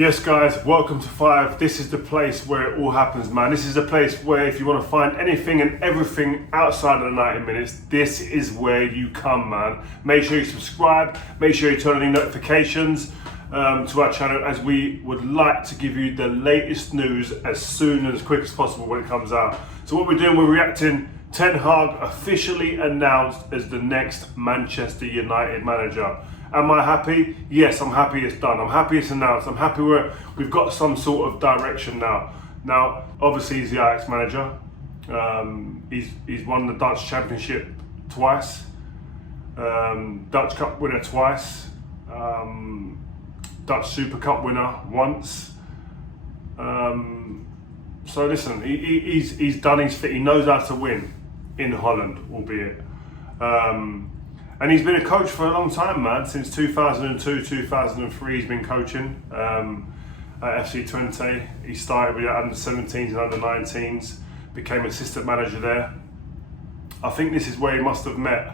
Yes guys, welcome to 5. This is the place where it all happens, man. This is the place where if you want to find anything and everything outside of the 90 minutes, this is where you come, man. Make sure you subscribe, make sure you turn on any notifications to our channel, as we would like to give you the latest news as soon and as quick as possible when it comes out. So what we're doing, we're reacting. Ten Hag officially announced as the next Manchester United manager. Am I happy? Yes, I'm happy it's done. I'm happy it's announced. I'm happy we've got some sort of direction now. Now, obviously he's the Ajax manager. He's won the Dutch Championship twice, Dutch Cup winner twice, Dutch Super Cup winner once. So listen, he's done his fit. He knows how to win in Holland, albeit. And he's been a coach for a long time, man. Since 2002, 2003, he's been coaching at FC Twente. He started with under 17s and under 19s, became assistant manager there. I think this is where he must have met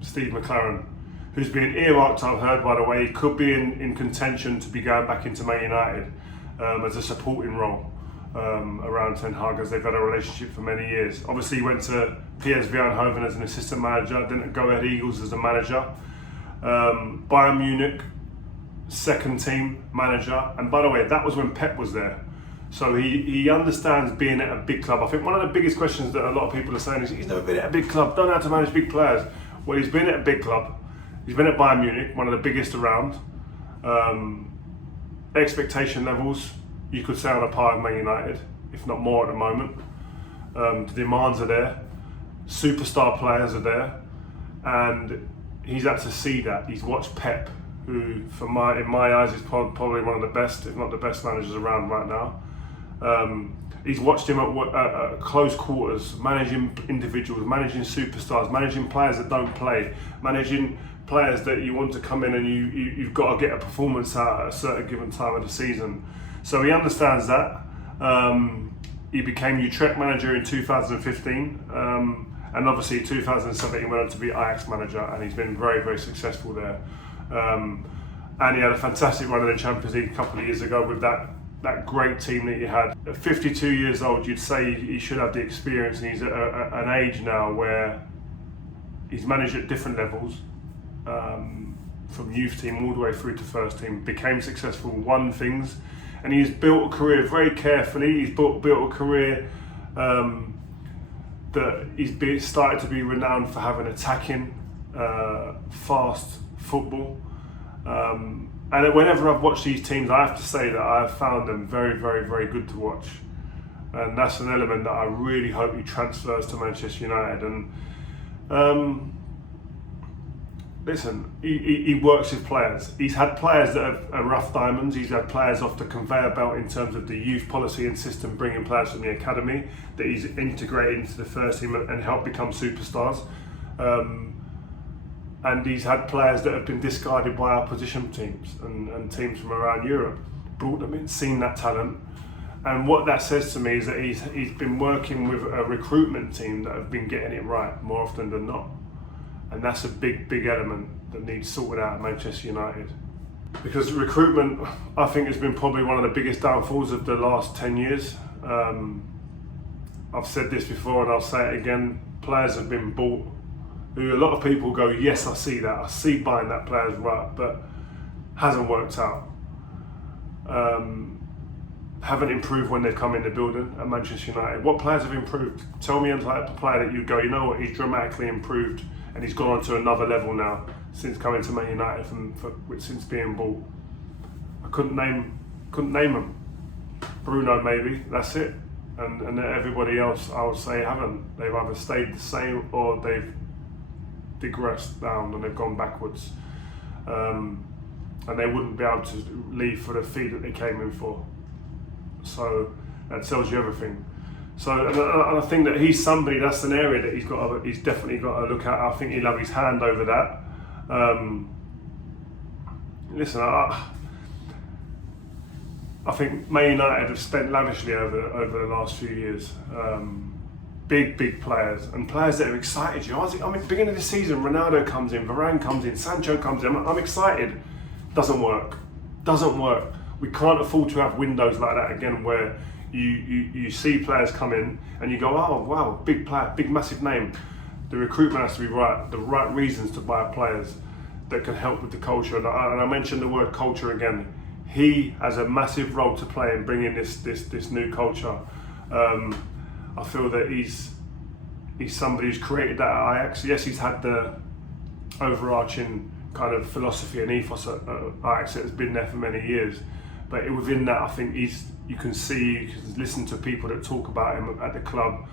Steve McLaren, who's been earmarked, I've heard, by the way. He could be in contention to be going back into Man United as a supporting role around Ten Hag, as they've had a relationship for many years. Obviously he went to PSV Eindhoven as an assistant manager, then at Go Ahead Eagles as a manager, Bayern Munich second team manager, and by the way, that was when Pep was there. So he understands being at a big club. I think one of the biggest questions that a lot of people are saying is he's never been at a big club, don't know how to manage big players. Well, he's been at a big club. He's been at Bayern Munich, one of the biggest around. Expectation levels, you could say, on a par of Man United, if not more at the moment. The demands are there, superstar players are there, and he's had to see that. He's watched Pep, who, in my eyes, is probably one of the best, if not the best managers around right now. He's watched him at close quarters, managing individuals, managing superstars, managing players that don't play, managing players that you want to come in and you've got to get a performance out at a certain given time of the season. So he understands that. He became Utrecht manager in 2015, and obviously in 2017 he went on to be Ajax manager, and he's been very, very successful there. And he had a fantastic run in the Champions League a couple of years ago with that great team that he had. At 52 years old, you'd say he should have the experience, and he's at an age now where he's managed at different levels, from youth team all the way through to first team, became successful, won things, and he's built a career very carefully. He's built a career that he's started to be renowned for having attacking, fast football. And whenever I've watched these teams, I have to say that I have found them very, very, very good to watch. And that's an element that I really hope he transfers to Manchester United. And listen, he works with players. He's had players that are rough diamonds. He's had players off the conveyor belt in terms of the youth policy and system, bringing players from the academy that he's integrated into the first team and helped become superstars. And he's had players that have been discarded by opposition teams and teams from around Europe, brought them in, seen that talent. And what that says to me is that he's been working with a recruitment team that have been getting it right more often than not. And that's a big, big element that needs sorted out at Manchester United. Because recruitment, I think, has been probably one of the biggest downfalls of the last 10 years. I've said this before and I'll say it again, players have been bought who a lot of people go, yes, I see that, I see buying that player's right, but hasn't worked out. Haven't improved when they've come in the building at Manchester United. What players have improved? Tell me a type of player that you go, you know what, he's dramatically improved and he's gone on to another level now since coming to Man United since being bought. I couldn't name them. Bruno maybe, that's it. And everybody else, I would say, haven't. They've either stayed the same or they've digressed down and they've gone backwards. And they wouldn't be able to leave for the fee that they came in for. So that tells you everything. So and I think that he's somebody, that's an area that he's definitely got to look at. I think he'll have his hand over that. Listen, I think Man United have spent lavishly over the last few years. Big players, and players that have excited you. I mean, beginning of the season, Ronaldo comes in, Varane comes in, Sancho comes in. I'm excited. Doesn't work. Doesn't work. We can't afford to have windows like that again where you see players come in and you go, oh wow, big player, big massive name. The recruitment has to be right, the right reasons to buy players that can help with the culture. And I mentioned the word culture again. He has a massive role to play in bringing this new culture. I feel that he's somebody who's created that at Ajax. Yes, he's had the overarching kind of philosophy and ethos at Ajax that has been there for many years. But within that, I think you can listen to people that talk about him at the club,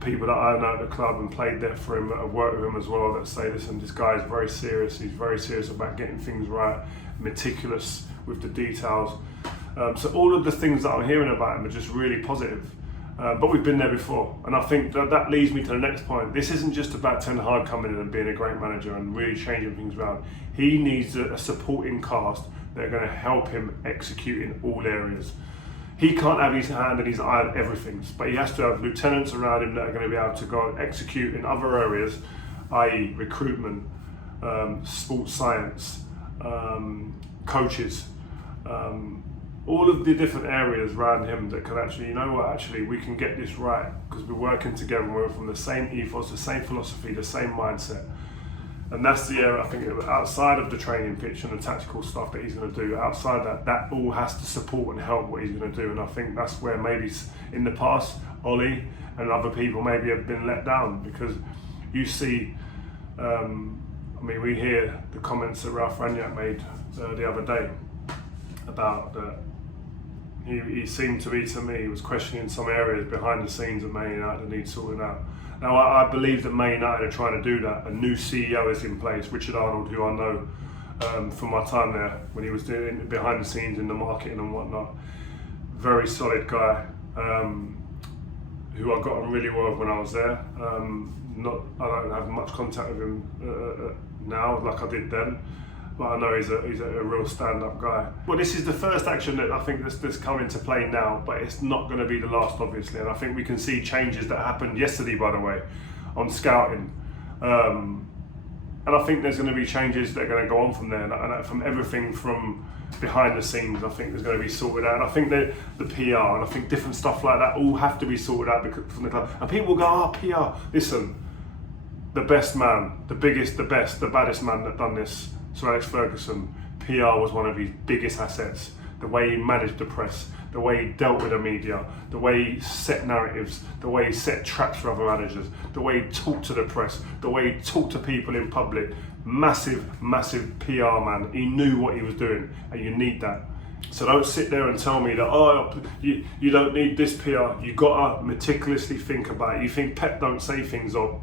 people that I know at the club and played there for him, that have worked with him as well, that say, listen, this guy is very serious. He's very serious about getting things right, meticulous with the details. So all of the things that I'm hearing about him are just really positive. But we've been there before, and I think that leads me to the next point. This isn't just about Ten Hag coming in and being a great manager and really changing things around. He needs a supporting cast that are going to help him execute in all areas. He can't have his hand and his eye on everything, but he has to have lieutenants around him that are going to be able to go and execute in other areas, i.e. recruitment, sports science, coaches, all of the different areas around him that can actually, you know what, actually we can get this right because we're working together and we're from the same ethos, the same philosophy, the same mindset. And that's the area, I think, outside of the training pitch and the tactical stuff that he's going to do, outside that all has to support and help what he's going to do. And I think that's where maybe in the past, Ollie and other people maybe have been let down, because you see, we hear the comments that Rio Ferdinand made the other day about that. He seemed to me, he was questioning some areas behind the scenes of Man Utd that need sorting out. Now, I believe that Man Utd are trying to do that. A new CEO is in place, Richard Arnold, who I know from my time there when he was doing behind the scenes in the marketing and whatnot. Very solid guy, who I got on really well when I was there. I don't have much contact with him now like I did then, but I know he's a real stand-up guy. Well, this is the first action that I think that's come into play now, but it's not going to be the last, obviously. And I think we can see changes that happened yesterday, by the way, on scouting. And I think there's going to be changes that are going to go on from there, and from everything from behind the scenes. I think there's going to be sorted out. And I think that the PR and I think different stuff like that all have to be sorted out from the club. And people will go, oh, PR. Listen, the best man, the biggest, the best, the baddest man that done this, Sir Alex Ferguson, PR was one of his biggest assets. The way he managed the press, the way he dealt with the media, the way he set narratives, the way he set traps for other managers, the way he talked to the press, the way he talked to people in public. Massive, massive PR man. He knew what he was doing, and you need that. So don't sit there and tell me that, oh, you don't need this PR. You gotta meticulously think about it. You think Pep don't say things, or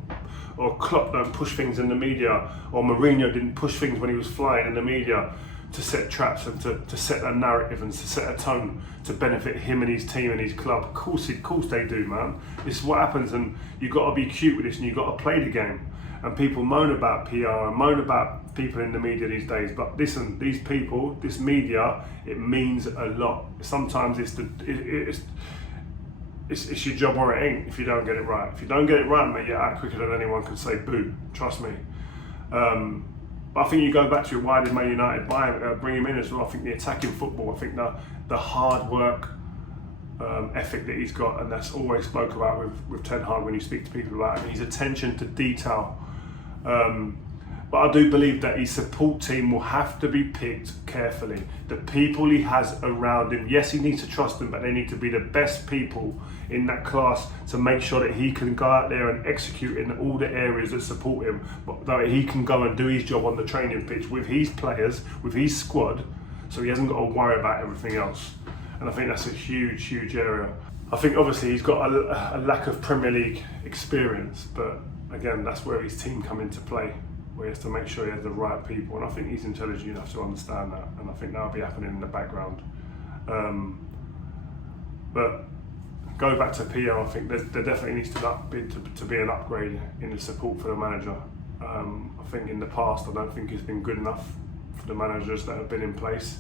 Klopp don't push things in the media, or Mourinho didn't push things when he was flying in the media to set traps and to set a narrative and to set a tone to benefit him and his team and his club. Of course they do, man. This is what happens, and you've got to be cute with this, and you've got to play the game. And people moan about PR and moan about people in the media these days, but listen, these people, this media, it means a lot. Sometimes it's your job or it ain't if you don't get it right. If you don't get it right, mate, you're out quicker than anyone can say boo, trust me. But I think you go back to why did Man Utd bring him in as well. I think the attacking football, I think the hard work ethic that he's got, and that's always spoke about with Ten Hag when you speak to people about him, his attention to detail. But I do believe that his support team will have to be picked carefully. The people he has around him, yes, he needs to trust them, but they need to be the best people in that class to make sure that he can go out there and execute in all the areas that support him, but that he can go and do his job on the training pitch with his players, with his squad, so he hasn't got to worry about everything else. And I think that's a huge, huge area. I think obviously he's got a lack of Premier League experience, but again, that's where his team come into play, where he has to make sure he has the right people, and I think he's intelligent enough to understand that, and I think that'll be happening in the background. But go back to PR, I think there definitely needs to be an upgrade in the support for the manager. I think in the past, I don't think it's been good enough for the managers that have been in place,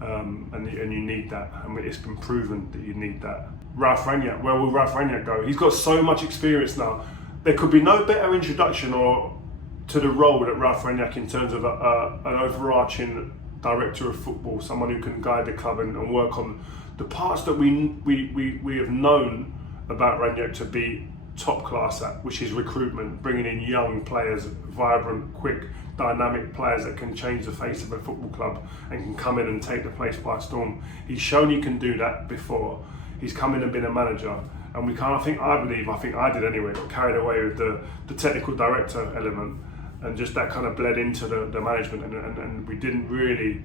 and you need that, and it's been proven that you need that. Rio Ferdinand, where will Rio Ferdinand go? He's got so much experience now. There could be no better introduction to the role at Rio Ferdinand in terms of an overarching director of football, someone who can guide the club and work on the parts that we have known about Ranieri to be top class at, which is recruitment, bringing in young players, vibrant, quick, dynamic players that can change the face of a football club and can come in and take the place by storm. He's shown he can do that before. He's come in and been a manager, and we can't. I think I did anyway, got carried away with the technical director element, and just that kind of bled into the management, and we didn't really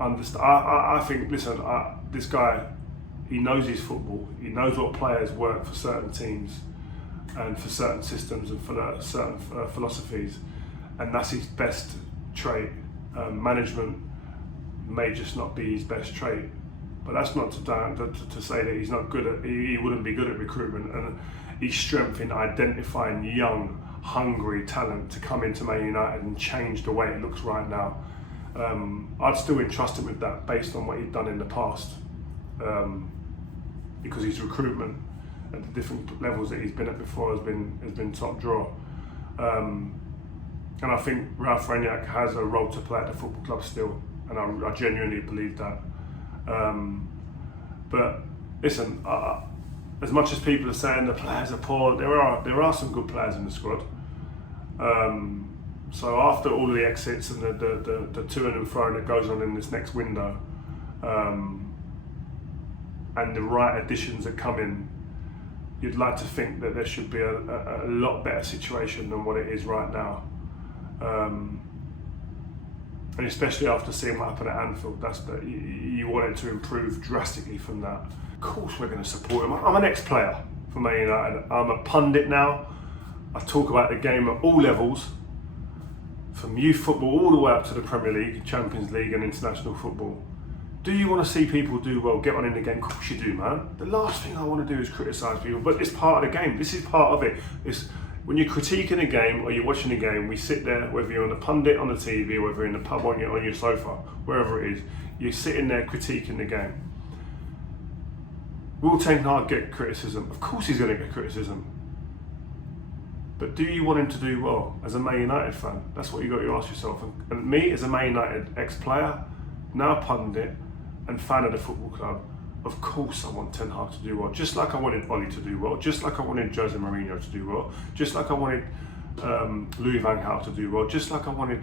understand. I think, listen, this guy, he knows his football. He knows what players work for certain teams and for certain systems and for certain philosophies, and that's his best trait. Management may just not be his best trait, but that's not to say that he's not good at. He wouldn't be good at recruitment, and his strength in identifying young, hungry talent to come into Man United and change the way it looks right now. I'd still entrust him with that based on what he'd done in the past. Because his recruitment at the different levels that he's been at before has been top draw, and I think Rio Ferdinand has a role to play at the football club still, and I genuinely believe that. But listen, as much as people are saying the players are poor, there are some good players in the squad. So after all of the exits and the to and fro that goes on in this next window, and the right additions that come in, you'd like to think that there should be a lot better situation than what it is right now. And especially after seeing what happened at Anfield, you want it to improve drastically from that. Of course we're going to support him. I'm an ex-player for Man United. I'm a pundit now. I talk about the game at all levels, from youth football all the way up to the Premier League, Champions League and international football. Do you want to see people do well, get on in the game? Of course you do, man. The last thing I want to do is criticise people, but it's part of the game. This is part of it. It's when you're critiquing a game or you're watching a game, we sit there, whether you're on the pundit on the TV, whether you're in the pub on your sofa, wherever it is, you're sitting there critiquing the game. Will Ten Hag get criticism? Of course he's going to get criticism. But do you want him to do well as a Man United fan? That's what you've got to ask yourself. And me, as a Man United ex-player, now pundit, and fan of the football club, of course I want Ten Hag to do well, just like I wanted Oli to do well, just like I wanted Jose Mourinho to do well, just like I wanted Louis van Gaal to do well, just like I wanted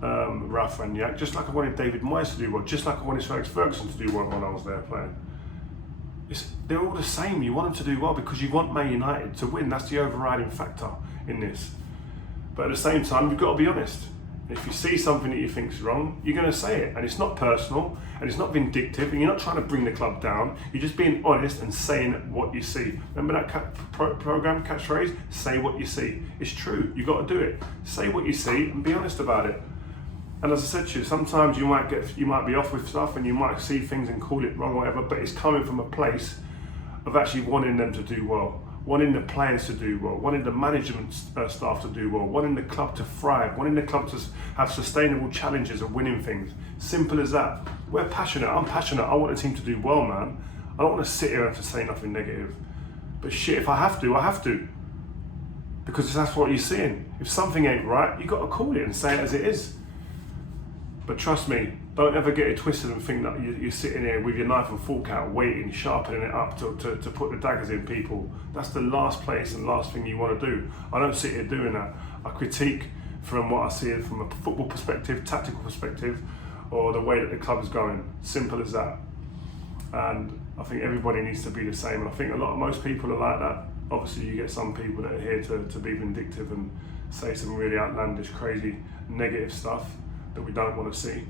Ralf Rangnick, just like I wanted David Moyes to do well, just like I wanted Alex Ferguson to do well when I was there playing. They're all the same. You want them to do well because you want Man United to win. That's the overriding factor in this. But at the same time, you've got to be honest. If you see something that you think is wrong, you're going to say it, and it's not personal, and it's not vindictive, and you're not trying to bring the club down. You're just being honest and saying what you see. Remember that program catchphrase? Say what you see. It's true. You got to do it. Say what you see and be honest about it. And as I said to you, sometimes you might be off with stuff, and you might see things and call it wrong or whatever. But it's coming from a place of actually wanting them to do well. Wanting the players to do well, wanting the management staff to do well, wanting the club to thrive, wanting the club to have sustainable challenges of winning things. Simple as that. We're passionate, I'm passionate, I want the team to do well, man. I don't want to sit here and to say nothing negative. But shit, if I have to, I have to. Because that's what you're seeing. If something ain't right, you got to call it and say it as it is. But trust me, don't ever get it twisted and think that you're sitting here with your knife and fork out, waiting, sharpening it up to put the daggers in people. That's the last place and last thing you want to do. I don't sit here doing that. I critique from what I see it from a football perspective, tactical perspective, or the way that the club is going. Simple as that. And I think everybody needs to be the same. And I think most people are like that. Obviously, you get some people that are here to be vindictive and say some really outlandish, crazy, negative stuff that we don't want to see.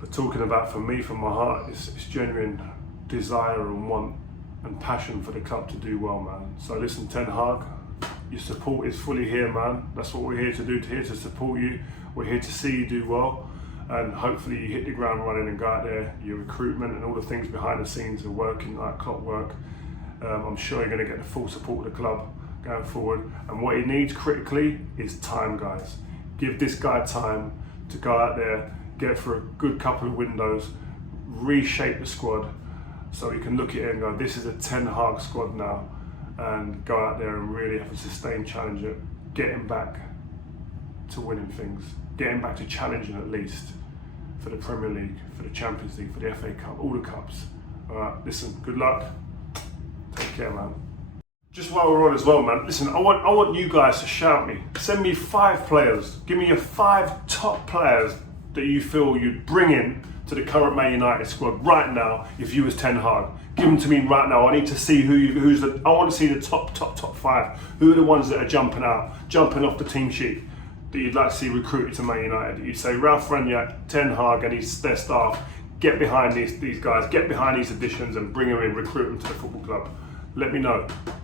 But talking about, for me, from my heart, it's genuine desire and want and passion for the club to do well, man. So listen, Ten Hag, your support is fully here, man. That's what we're here to do, here to support you. We're here to see you do well, and hopefully you hit the ground running and go out there. Your recruitment and all the things behind the scenes are working like clockwork. I'm sure you're going to get the full support of the club going forward. And what he needs critically is time, guys. Give this guy time to go out there, get for a good couple of windows, reshape the squad so he can look at it and go, this is a Ten Hag squad now, and go out there and really have a sustained challenge at getting back to winning things. getting back to challenging at least for the Premier League, for the Champions League, for the FA Cup, all the cups. Alright, listen, good luck. Take care, man. Just while we're on as well, man, listen, I want you guys to shout me. Send me 5 players. Give me your 5 top players that you feel you'd bring in to the current Man United squad right now if you was Ten Hag. Give them to me right now. I need to see I want to see the top 5. Who are the ones that are jumping off the team sheet that you'd like to see recruited to Man United? You'd say Ralph Rangnick, Ten Hag and their staff, get behind these guys, get behind these additions and bring them in, recruit them to the football club. Let me know.